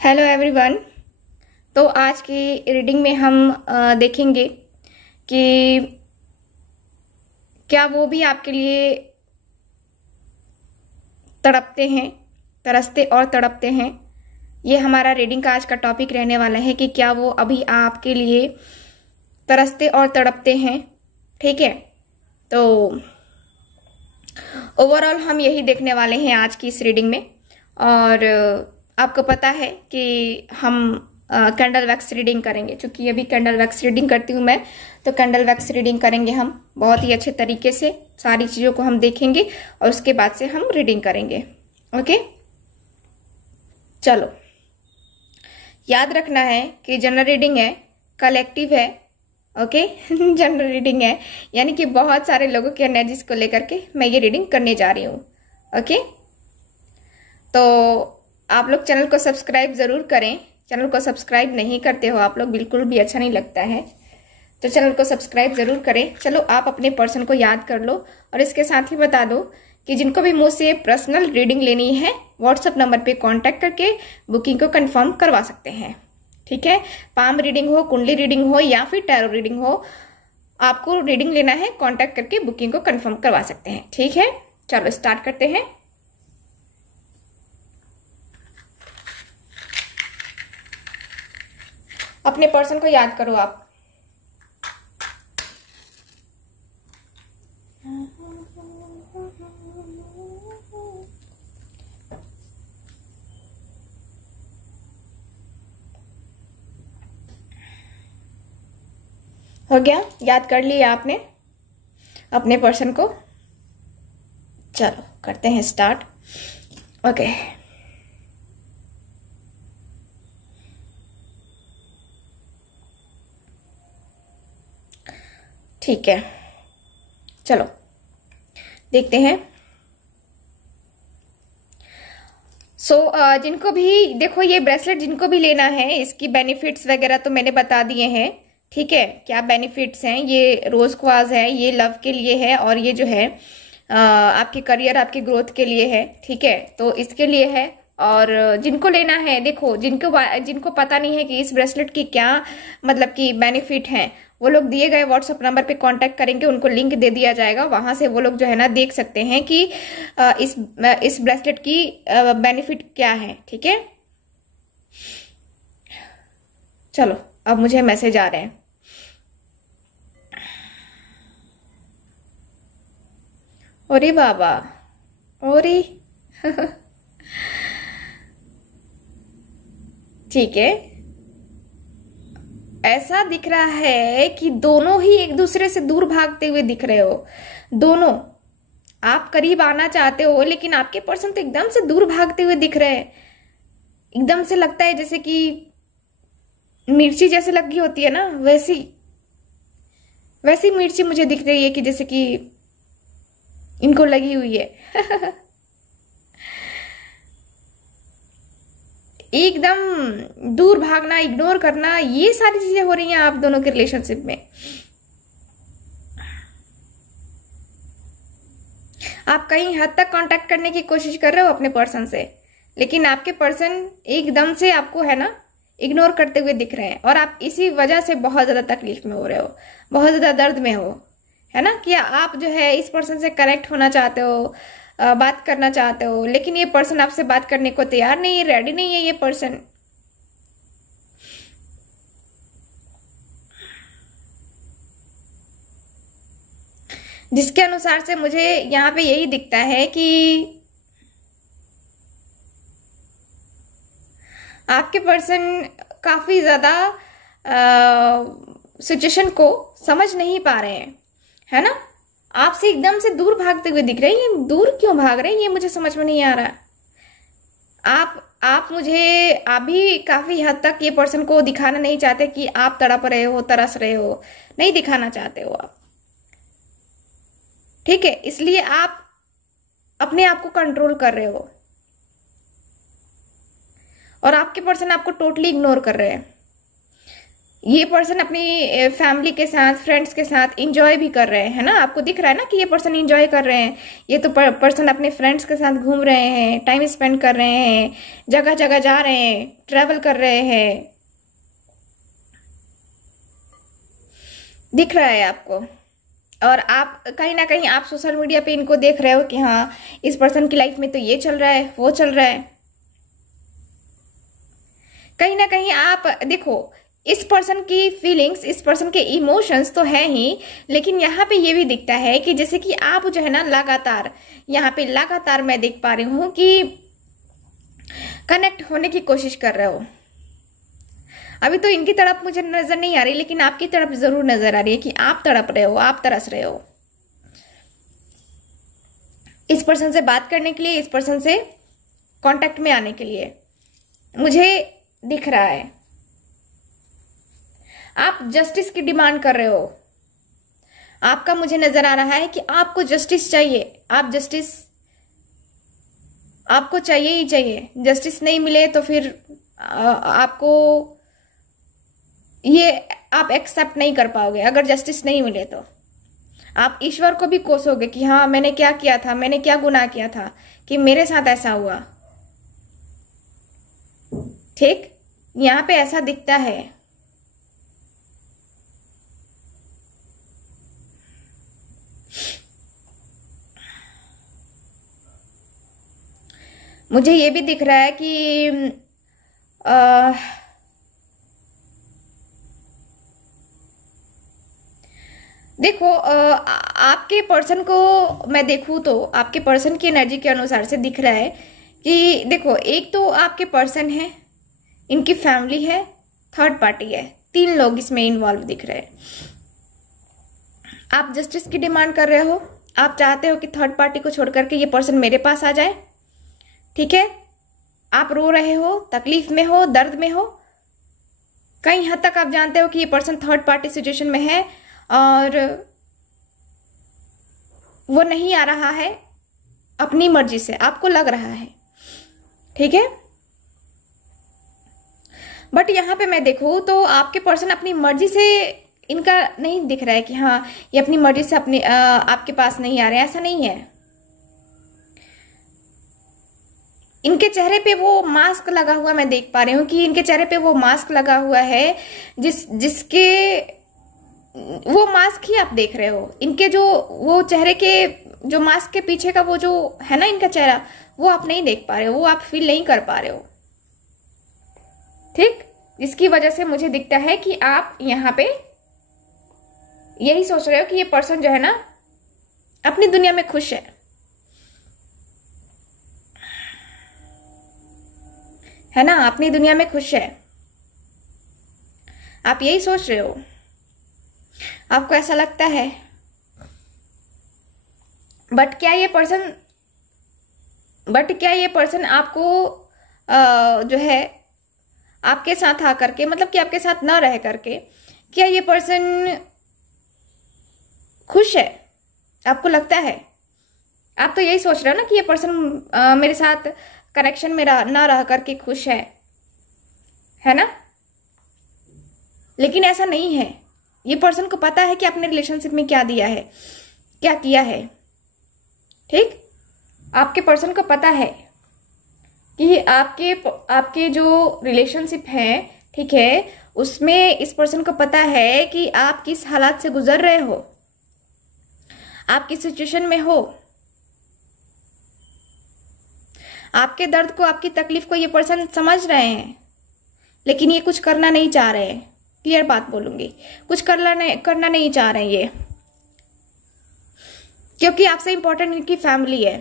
Hello everyone. तो आज की रीडिंग में हम देखेंगे कि क्या वो भी आपके लिए तड़पते हैं, तरसते और तड़पते हैं। ये हमारा रीडिंग का आज का टॉपिक रहने वाला है कि क्या वो अभी आपके लिए तरसते और तड़पते हैं। ठीक है, तो ओवरऑल हम यही देखने वाले हैं आज की इस रीडिंग में। और आपको पता है कि हम कैंडल वैक्स रीडिंग करेंगे, क्योंकि अभी कैंडल वैक्स रीडिंग करती हूँ मैं, तो कैंडल वैक्स रीडिंग करेंगे हम बहुत ही अच्छे तरीके से। सारी चीज़ों को हम देखेंगे और उसके बाद से हम रीडिंग करेंगे। ओके, चलो याद रखना है कि जनरल रीडिंग है, कलेक्टिव है। ओके जनरल रीडिंग है यानी कि बहुत सारे लोगों के एनर्जीज को लेकर के मैं ये रीडिंग करने जा रही हूँ। ओके, तो आप लोग चैनल को सब्सक्राइब जरूर करें। चैनल को सब्सक्राइब नहीं करते हो आप लोग, बिल्कुल भी अच्छा नहीं लगता है, तो चैनल को सब्सक्राइब जरूर करें। चलो आप अपने पर्सन को याद कर लो और इसके साथ ही बता दो कि जिनको भी मुझसे पर्सनल रीडिंग लेनी है व्हाट्सएप नंबर पे कांटेक्ट करके बुकिंग को कंफर्म करवा सकते हैं। ठीक है, पाम रीडिंग हो, कुंडली रीडिंग हो या फिर टैरो रीडिंग हो, आपको रीडिंग लेना है कांटेक्ट करके बुकिंग को कंफर्म करवा सकते हैं। ठीक है, चलो स्टार्ट करते हैं। अपने पर्सन को याद करो आप। हो गया, याद कर लिया आपने अपने पर्सन को। चलो करते हैं स्टार्ट। ओके, ठीक है, चलो देखते हैं। जिनको भी देखो ये ब्रेसलेट जिनको भी लेना है, इसकी बेनिफिट्स वगैरह तो मैंने बता दिए हैं। ठीक है, क्या बेनिफिट्स हैं। ये रोज क्वाज है, ये लव के लिए है और ये जो है आपके करियर, आपकी ग्रोथ के लिए है। ठीक है, तो इसके लिए है। और जिनको लेना है, देखो जिनको पता नहीं है कि इस ब्रेसलेट की क्या मतलब कि बेनिफिट है, वो लोग दिए गए व्हाट्सएप नंबर पे कांटेक्ट करेंगे, उनको लिंक दे दिया जाएगा, वहां से वो लोग जो है ना देख सकते हैं कि इस ब्रेसलेट की बेनिफिट क्या है। ठीक है, चलो अब मुझे मैसेज आ रहे हैं। अरे बाबा, अरे ठीक है, ऐसा दिख रहा है कि दोनों ही एक दूसरे से दूर भागते हुए दिख रहे हो। दोनों आप करीब आना चाहते हो लेकिन आपके पर्सन तो एकदम से दूर भागते हुए दिख रहे हैं। एकदम से लगता है जैसे कि मिर्ची जैसे लगी होती है ना, वैसी वैसी मिर्ची मुझे दिख रही है कि जैसे कि इनको लगी हुई है एकदम दूर भागना, इग्नोर करना, ये सारी चीजें हो रही हैं आप दोनों के रिलेशनशिप में। आप कहीं हद तक कांटेक्ट करने की कोशिश कर रहे हो अपने पर्सन से, लेकिन आपके पर्सन एकदम से आपको है ना इग्नोर करते हुए दिख रहे हैं और आप इसी वजह से बहुत ज्यादा तकलीफ में हो रहे हो, बहुत ज्यादा दर्द में हो, है ना। कि आप जो है इस पर्सन से कनेक्ट होना चाहते हो, बात करना चाहते हो, लेकिन ये पर्सन आपसे बात करने को तैयार नहीं है, रेडी नहीं है ये पर्सन। जिसके अनुसार से मुझे यहाँ पे यही दिखता है कि आपके पर्सन काफी ज्यादा सिचुएशन को समझ नहीं पा रहे हैं, है ना। आपसे एकदम से दूर भागते हुए दिख रहे हैं। ये दूर क्यों भाग रहे हैं ये मुझे समझ में नहीं आ रहा। आप मुझे अभी काफी हद तक ये पर्सन को दिखाना नहीं चाहते कि आप तड़प रहे हो, तरस रहे हो, नहीं दिखाना चाहते हो आप। ठीक है, इसलिए आप अपने आप को कंट्रोल कर रहे हो और आपके पर्सन आपको टोटली इग्नोर कर रहे हैं। ये पर्सन अपनी फैमिली के साथ, फ्रेंड्स के साथ इंजॉय भी कर रहे हैं, है ना। आपको दिख रहा है ना कि ये पर्सन इंजॉय कर रहे हैं। ये तो पर्सन अपने फ्रेंड्स के साथ घूम रहे हैं, टाइम स्पेंड कर रहे हैं, जगह जगह जा रहे हैं, ट्रैवल कर रहे हैं, दिख रहा है आपको। और आप कहीं ना कहीं आप सोशल मीडिया पे इनको देख रहे हो कि हाँ इस पर्सन की लाइफ में तो ये चल रहा है, वो चल रहा है। कहीं ना कहीं आप देखो, इस पर्सन की फीलिंग्स, इस पर्सन के इमोशंस तो है ही, लेकिन यहाँ पे ये भी दिखता है कि जैसे कि आप जो है ना लगातार, यहाँ पे लगातार मैं देख पा रही हूँ कि कनेक्ट होने की कोशिश कर रहे हो। अभी तो इनकी तरफ मुझे नजर नहीं आ रही, लेकिन आपकी तरफ जरूर नजर आ रही है कि आप तड़प रहे हो, आप तरस रहे हो इस पर्सन से बात करने के लिए, इस पर्सन से कांटेक्ट में आने के लिए। मुझे दिख रहा है आप जस्टिस की डिमांड कर रहे हो। आपका मुझे नजर आ रहा है कि आपको जस्टिस चाहिए। आप जस्टिस आपको चाहिए ही चाहिए। जस्टिस नहीं मिले तो फिर आपको ये आप एक्सेप्ट नहीं कर पाओगे। अगर जस्टिस नहीं मिले तो आप ईश्वर को भी कोसोगे कि हाँ मैंने क्या किया था, मैंने क्या गुनाह किया था कि मेरे साथ ऐसा हुआ। ठीक, यहां पे ऐसा दिखता है। मुझे ये भी दिख रहा है कि देखो आपके पर्सन को मैं देखूं तो आपके पर्सन की एनर्जी के अनुसार से दिख रहा है कि देखो, एक तो आपके पर्सन है, इनकी फैमिली है, थर्ड पार्टी है, 3 लोग इसमें इन्वॉल्व दिख रहे हैं। आप जस्टिस की डिमांड कर रहे हो। आप चाहते हो कि थर्ड पार्टी को छोड़ करके ये पर्सन मेरे पास आ जाए। ठीक है, आप रो रहे हो, तकलीफ में हो, दर्द में हो। कई हद तक आप जानते हो कि ये पर्सन थर्ड पार्टी सिचुएशन में है और वो नहीं आ रहा है अपनी मर्जी से, आपको लग रहा है। ठीक है, बट यहां पे मैं देखूं तो आपके पर्सन अपनी मर्जी से, इनका नहीं दिख रहा है कि हाँ ये अपनी मर्जी से अपनी आपके पास नहीं आ रहे हैं। ऐसा नहीं है। इनके चेहरे पे वो मास्क लगा हुआ मैं देख पा रही हूँ कि इनके चेहरे पे वो मास्क लगा हुआ है जिसके वो मास्क ही आप देख रहे हो। इनके जो वो चेहरे के जो मास्क के पीछे का वो जो है ना इनका चेहरा, वो आप नहीं देख पा रहे हो, वो आप फील नहीं कर पा रहे हो। ठीक, जिसकी वजह से मुझे दिखता है कि आप यहाँ पे यही सोच रहे हो कि ये पर्सन जो है ना अपनी दुनिया में खुश है ना, अपनी दुनिया में खुश है। आप यही सोच रहे हो, आपको ऐसा लगता है। बट क्या ये पर्सन आपको जो है आपके साथ आकर के, मतलब कि आपके साथ ना रह करके, क्या ये पर्सन खुश है? आपको लगता है? आप तो यही सोच रहे हो ना कि ये पर्सन मेरे साथ कनेक्शन में ना रह करके खुश है ना। लेकिन ऐसा नहीं है। ये पर्सन को पता है कि आपने रिलेशनशिप में क्या दिया है, क्या किया है। ठीक, आपके पर्सन को पता है कि आपके जो रिलेशनशिप है, ठीक है, उसमें इस पर्सन को पता है कि आप किस हालात से गुजर रहे हो, आप किस सिचुएशन में हो। आपके दर्द को, आपकी तकलीफ को ये पर्सन समझ रहे हैं, लेकिन ये कुछ करना नहीं चाह रहे हैं। क्लियर बात बोलूंगी, कुछ करना नहीं चाह रहे हैं ये, क्योंकि आपसे इंपॉर्टेंट इनकी फैमिली है।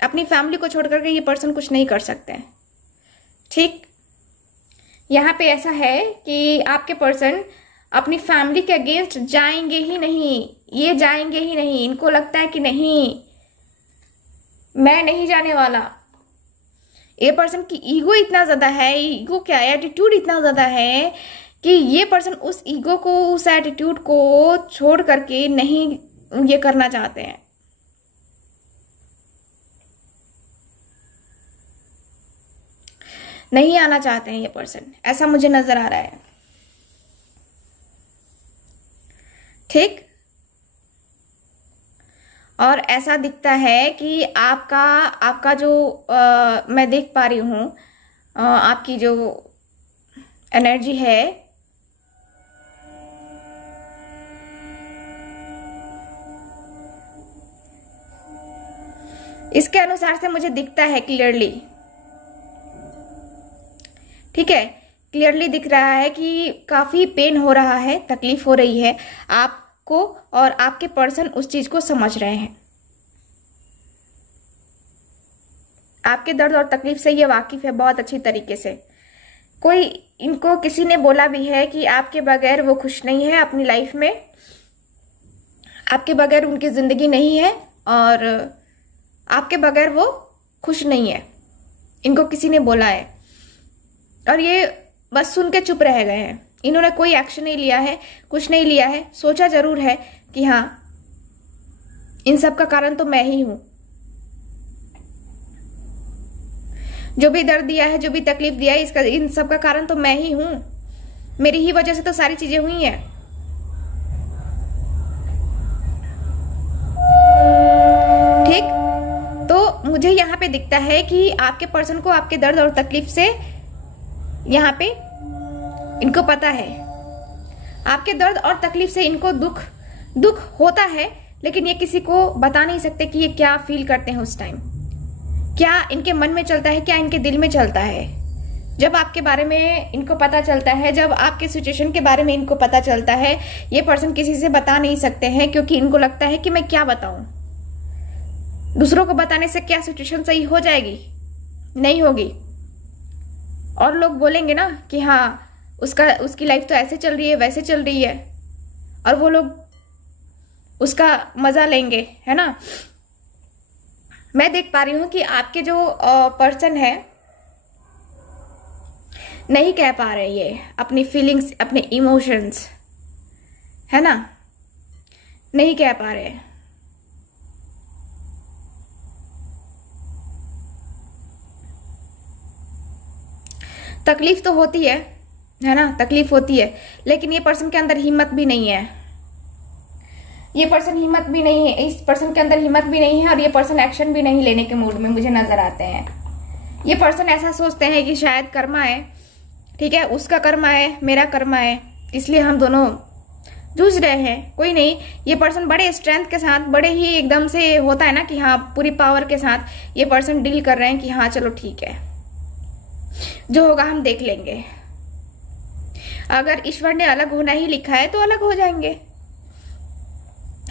अपनी फैमिली को छोड़ करके ये पर्सन कुछ नहीं कर सकते। ठीक, यहाँ पे ऐसा है कि आपके पर्सन अपनी फैमिली के अगेंस्ट जाएंगे ही नहीं, ये जाएंगे ही नहीं। इनको लगता है कि नहीं, मैं नहीं जाने वाला। ये पर्सन की ईगो इतना ज्यादा है, ईगो क्या, एटीट्यूड इतना ज्यादा है कि ये पर्सन उस ईगो को, उस एटीट्यूड को छोड़ करके नहीं ये करना चाहते हैं। नहीं आना चाहते हैं ये पर्सन, ऐसा मुझे नजर आ रहा है। ठीक। और ऐसा दिखता है कि आपका जो मैं देख पा रही हूँ, आपकी जो एनर्जी है इसके अनुसार से मुझे दिखता है क्लियरली, ठीक है, क्लियरली दिख रहा है कि काफी पेन हो रहा है, तकलीफ हो रही है आपको, और आपके पर्सन उस चीज को समझ रहे हैं। आपके दर्द और तकलीफ से ये वाकिफ है बहुत अच्छी तरीके से। कोई इनको किसी ने बोला भी है कि आपके बगैर वो खुश नहीं है अपनी लाइफ में, आपके बगैर उनकी जिंदगी नहीं है, और आपके बगैर वो खुश नहीं है, इनको किसी ने बोला है। और ये बस सुन के चुप रह गए हैं, इन्होंने कोई एक्शन नहीं लिया है, कुछ नहीं लिया है। सोचा जरूर है कि हाँ इन सब का कारण तो मैं ही हूं, जो भी दर्द दिया है, जो भी तकलीफ दिया है, इसका इन सब का कारण तो मैं ही हूं, मेरी ही वजह से तो सारी चीजें हुई हैं। ठीक, तो मुझे यहाँ पे दिखता है कि आपके पर्सन को आपके दर्द और तकलीफ से यहाँ पे इनको पता है, आपके दर्द और तकलीफ से इनको दुख होता है, लेकिन ये किसी को बता नहीं सकते कि ये क्या फील करते हैं उस टाइम, क्या इनके मन में चलता है, क्या इनके दिल में चलता है। जब आपके बारे में इनको पता चलता है, जब आपके सिचुएशन के बारे में इनको पता चलता है, ये पर्सन किसी से बता नहीं सकते हैं, क्योंकि इनको लगता है कि मैं क्या बताऊं, दूसरों को बताने से क्या सिचुएशन सही हो जाएगी, नहीं होगी। और लोग बोलेंगे ना कि हाँ उसकी लाइफ तो ऐसे चल रही है, वैसे चल रही है, और वो लोग उसका मजा लेंगे, है ना। मैं देख पा रही हूं कि आपके जो पर्सन है नहीं कह पा रहे ये अपनी फीलिंग्स, अपने इमोशंस, है ना, नहीं कह पा रहे। तकलीफ तो होती है ना, तकलीफ होती है, लेकिन ये पर्सन के अंदर हिम्मत भी नहीं है, ये पर्सन हिम्मत भी नहीं है, इस पर्सन के अंदर हिम्मत भी नहीं है, और ये पर्सन एक्शन भी नहीं लेने के मूड में मुझे नजर आते हैं। ये पर्सन ऐसा सोचते हैं कि शायद कर्मा है, ठीक है, उसका कर्मा है, मेरा कर्मा है, इसलिए हम दोनों जूझ रहे हैं। कोई नहीं, ये पर्सन बड़े स्ट्रेंथ के साथ, बड़े ही एकदम से होता है ना कि हाँ पूरी पावर के साथ ये पर्सन डील कर रहे हैं कि हाँ चलो ठीक है, जो होगा हम देख लेंगे। अगर ईश्वर ने अलग होना ही लिखा है तो अलग हो जाएंगे,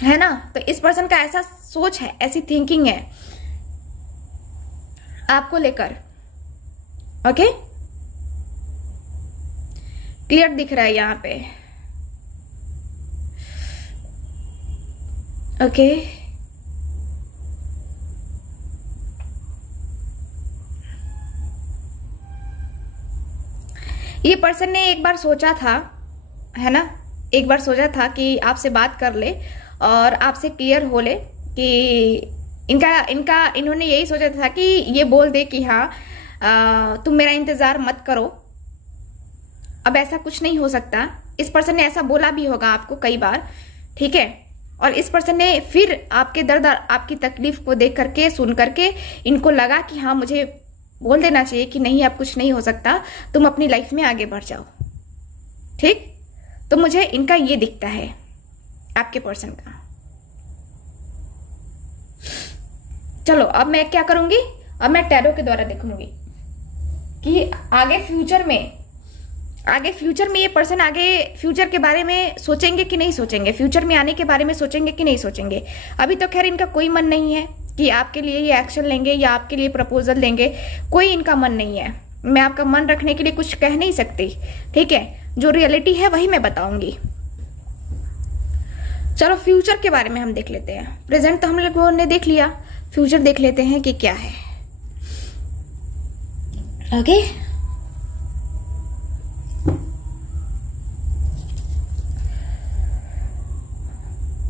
है ना। तो इस पर्सन का ऐसा सोच है, ऐसी थिंकिंग है आपको लेकर। ओके, क्लियर दिख रहा है यहां पे। ओके, ये पर्सन ने एक बार सोचा था, है ना, एक बार सोचा था कि आपसे बात कर ले और आपसे क्लियर हो ले कि इन्होंने यही सोचा था कि ये बोल दे कि हाँ तुम मेरा इंतजार मत करो, अब ऐसा कुछ नहीं हो सकता। इस पर्सन ने ऐसा बोला भी होगा आपको कई बार, ठीक है। और इस पर्सन ने फिर आपके दर्द और आपकी तकलीफ को देख करके, सुन करके इनको लगा कि हाँ मुझे बोल देना चाहिए कि नहीं अब कुछ नहीं हो सकता, तुम अपनी लाइफ में आगे बढ़ जाओ, ठीक। तो मुझे इनका ये दिखता है आपके पर्सन का। चलो अब मैं क्या करूंगी, अब मैं टैरो के द्वारा देखूंगी कि आगे फ्यूचर में ये पर्सन आगे फ्यूचर के बारे में सोचेंगे कि नहीं सोचेंगे, फ्यूचर में आने के बारे में सोचेंगे कि नहीं सोचेंगे। अभी तो खैर इनका कोई मन नहीं है कि आपके लिए ये एक्शन लेंगे या आपके लिए प्रपोजल देंगे, कोई इनका मन नहीं है। मैं आपका मन रखने के लिए कुछ कह नहीं सकती, ठीक है। जो रियलिटी है वही मैं बताऊंगी। चलो फ्यूचर के बारे में हम देख लेते हैं। प्रेजेंट तो हम लोगों ने देख लिया, फ्यूचर देख लेते हैं कि क्या है। ओके,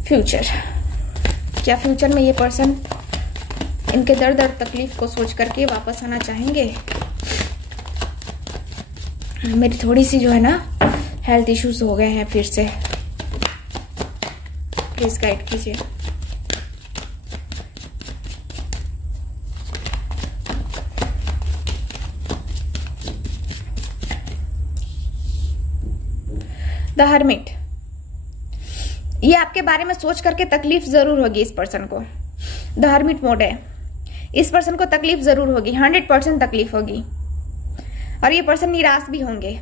फ्यूचर, क्या फ्यूचर में ये पर्सन इनके दर्द और तकलीफ को सोच करके वापस आना चाहेंगे? मेरी थोड़ी सी जो है ना हेल्थ इश्यूज हो गए हैं फिर से। प्लीज गाइड कीजिए। द हर्मिट, ये आपके बारे में सोच करके तकलीफ जरूर होगी इस पर्सन को। द हर्मिट मोड है, इस पर्सन को तकलीफ जरूर होगी, 100% तकलीफ होगी। और ये पर्सन निराश भी होंगे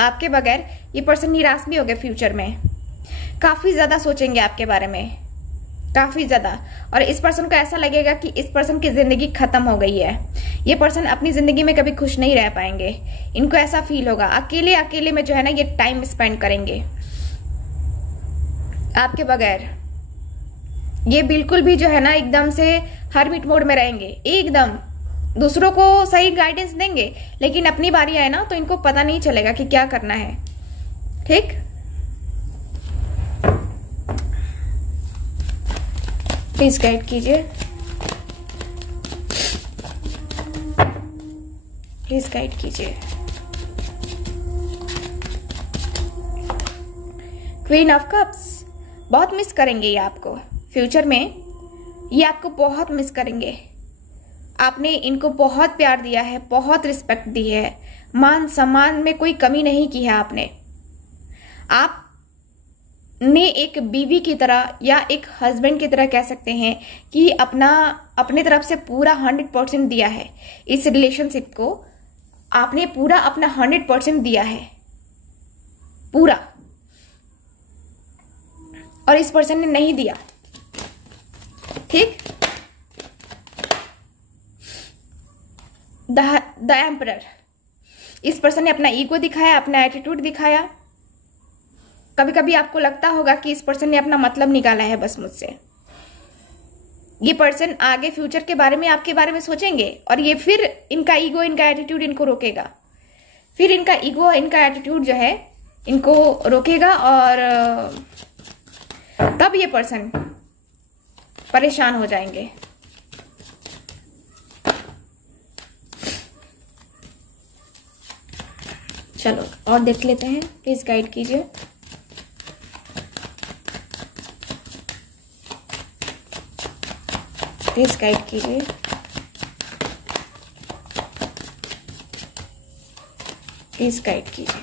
आपके बगैर, ये पर्सन निराश भी होंगे फ्यूचर में। काफी ज्यादा सोचेंगे आपके बारे में, काफी ज्यादा। और इस पर्सन को ऐसा लगेगा कि इस पर्सन की जिंदगी खत्म हो गई है। ये पर्सन अपनी जिंदगी में कभी खुश नहीं रह पाएंगे, इनको ऐसा फील होगा। अकेले अकेले में जो है ना ये टाइम स्पेंड करेंगे आपके बगैर। ये बिल्कुल भी जो है ना एकदम से हर्मिट मोड में रहेंगे, एकदम दूसरों को सही गाइडेंस देंगे, लेकिन अपनी बारी आए ना तो इनको पता नहीं चलेगा कि क्या करना है। ठीक, प्लीज गाइड कीजिए, प्लीज गाइड कीजिए। क्वीन ऑफ कप्स, बहुत मिस करेंगे ये आपको फ्यूचर में, ये आपको बहुत मिस करेंगे। आपने इनको बहुत प्यार दिया है, बहुत रिस्पेक्ट दी है, मान सम्मान में कोई कमी नहीं की है आपने। आपने एक बीवी की तरह या एक हस्बैंड की तरह कह सकते हैं कि अपने तरफ से पूरा 100% दिया है। इस रिलेशनशिप को आपने पूरा अपना 100% दिया है, पूरा। और इस पर्सन ने नहीं दिया। ठीक, द एम्परर, इस पर्सन ने अपना ईगो दिखाया, अपना एटीट्यूड दिखाया। कभी कभी आपको लगता होगा कि इस पर्सन ने अपना मतलब निकाला है बस मुझसे। ये पर्सन आगे फ्यूचर के बारे में, आपके बारे में सोचेंगे और ये फिर इनका ईगो, इनका एटीट्यूड इनको रोकेगा। फिर इनका ईगो, इनका एटीट्यूड जो है इनको रोकेगा और तब ये पर्सन परेशान हो जाएंगे। चलो और देख लेते हैं, प्लीज गाइड कीजिए। प्लीज गाइड कीजिए। प्लीज गाइड कीजिए।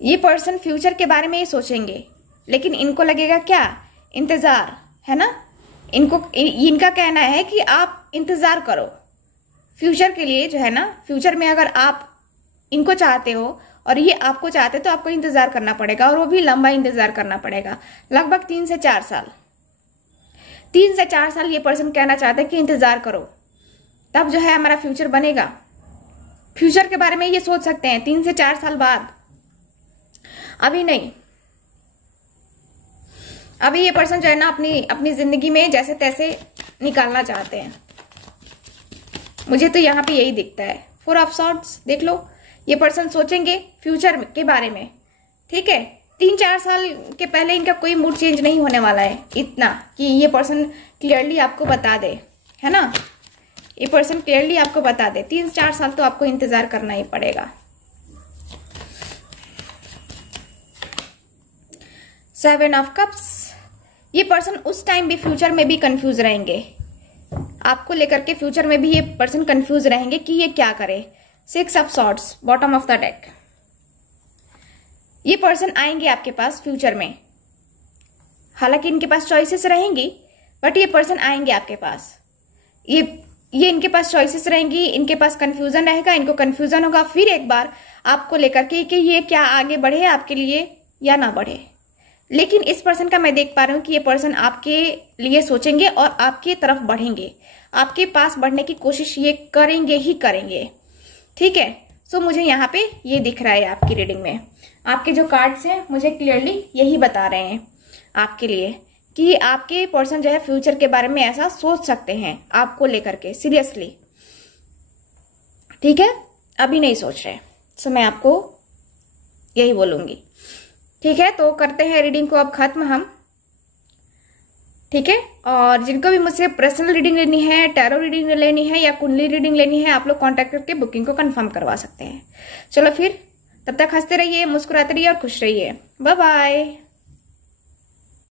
ये पर्सन फ्यूचर के बारे में ही सोचेंगे, लेकिन इनको लगेगा क्या, इंतजार है ना। इनका कहना है कि आप इंतजार करो फ्यूचर के लिए, जो है ना। फ्यूचर में अगर आप इनको चाहते हो और ये आपको चाहते तो आपको इंतजार करना पड़ेगा, और वो भी लंबा इंतजार करना पड़ेगा, लगभग 3 से 4 साल। 3 से 4 साल ये पर्सन कहना चाहता है कि इंतजार करो, तब जो है हमारा फ्यूचर बनेगा। फ्यूचर के बारे में ये सोच सकते हैं 3 से 4 साल बाद, अभी नहीं। अभी ये पर्सन जो है ना अपनी जिंदगी में जैसे तैसे निकालना चाहते हैं। मुझे तो यहाँ पे यही दिखता है। 4 ऑफ सॉर्ड्स देख लो, ये पर्सन सोचेंगे फ्यूचर के बारे में। ठीक है, 3-4 साल के पहले इनका कोई मूड चेंज नहीं होने वाला है, इतना कि ये पर्सन क्लियरली आपको बता दे, है ना। ये पर्सन क्लियरली आपको बता दे 3-4 साल तो आपको इंतजार करना ही पड़ेगा। 7 ऑफ कप्स, ये पर्सन उस टाइम भी फ्यूचर में भी कंफ्यूज रहेंगे, आपको लेकर के फ्यूचर में भी ये पर्सन कंफ्यूज रहेंगे कि ये क्या करे। 6 of swords, bottom of the deck, ये पर्सन आएंगे आपके पास फ्यूचर में। हालांकि इनके पास चॉइसेस रहेंगी, बट ये पर्सन आएंगे आपके पास। ये इनके पास चॉइसेस रहेंगी, इनके पास कंफ्यूजन रहेगा, इनको कंफ्यूजन होगा फिर एक बार आपको लेकर के कि ये क्या आगे बढ़े आपके लिए या ना बढ़े। लेकिन इस पर्सन का मैं देख पा रही हूं कि ये पर्सन आपके लिए सोचेंगे और आपकी तरफ बढ़ेंगे, आपके पास बढ़ने की कोशिश ये करेंगे ही करेंगे। ठीक है, सो मुझे यहाँ पे ये दिख रहा है आपकी रीडिंग में। आपके जो कार्ड्स हैं मुझे क्लियरली यही बता रहे हैं आपके लिए कि आपके पर्सन जो है फ्यूचर के बारे में ऐसा सोच सकते हैं आपको लेकर के, सीरियसली। ठीक है, अभी नहीं सोच रहे, सो मैं आपको यही बोलूंगी। ठीक है, तो करते हैं रीडिंग को अब खत्म हम। ठीक है, और जिनको भी मुझसे पर्सनल रीडिंग लेनी है, टैरो रीडिंग लेनी है या कुंडली रीडिंग लेनी है, आप लोग कांटेक्ट करके बुकिंग को कंफर्म करवा सकते हैं। चलो फिर तब तक हंसते रहिए, मुस्कुराते रहिए और खुश रहिए। Bye bye.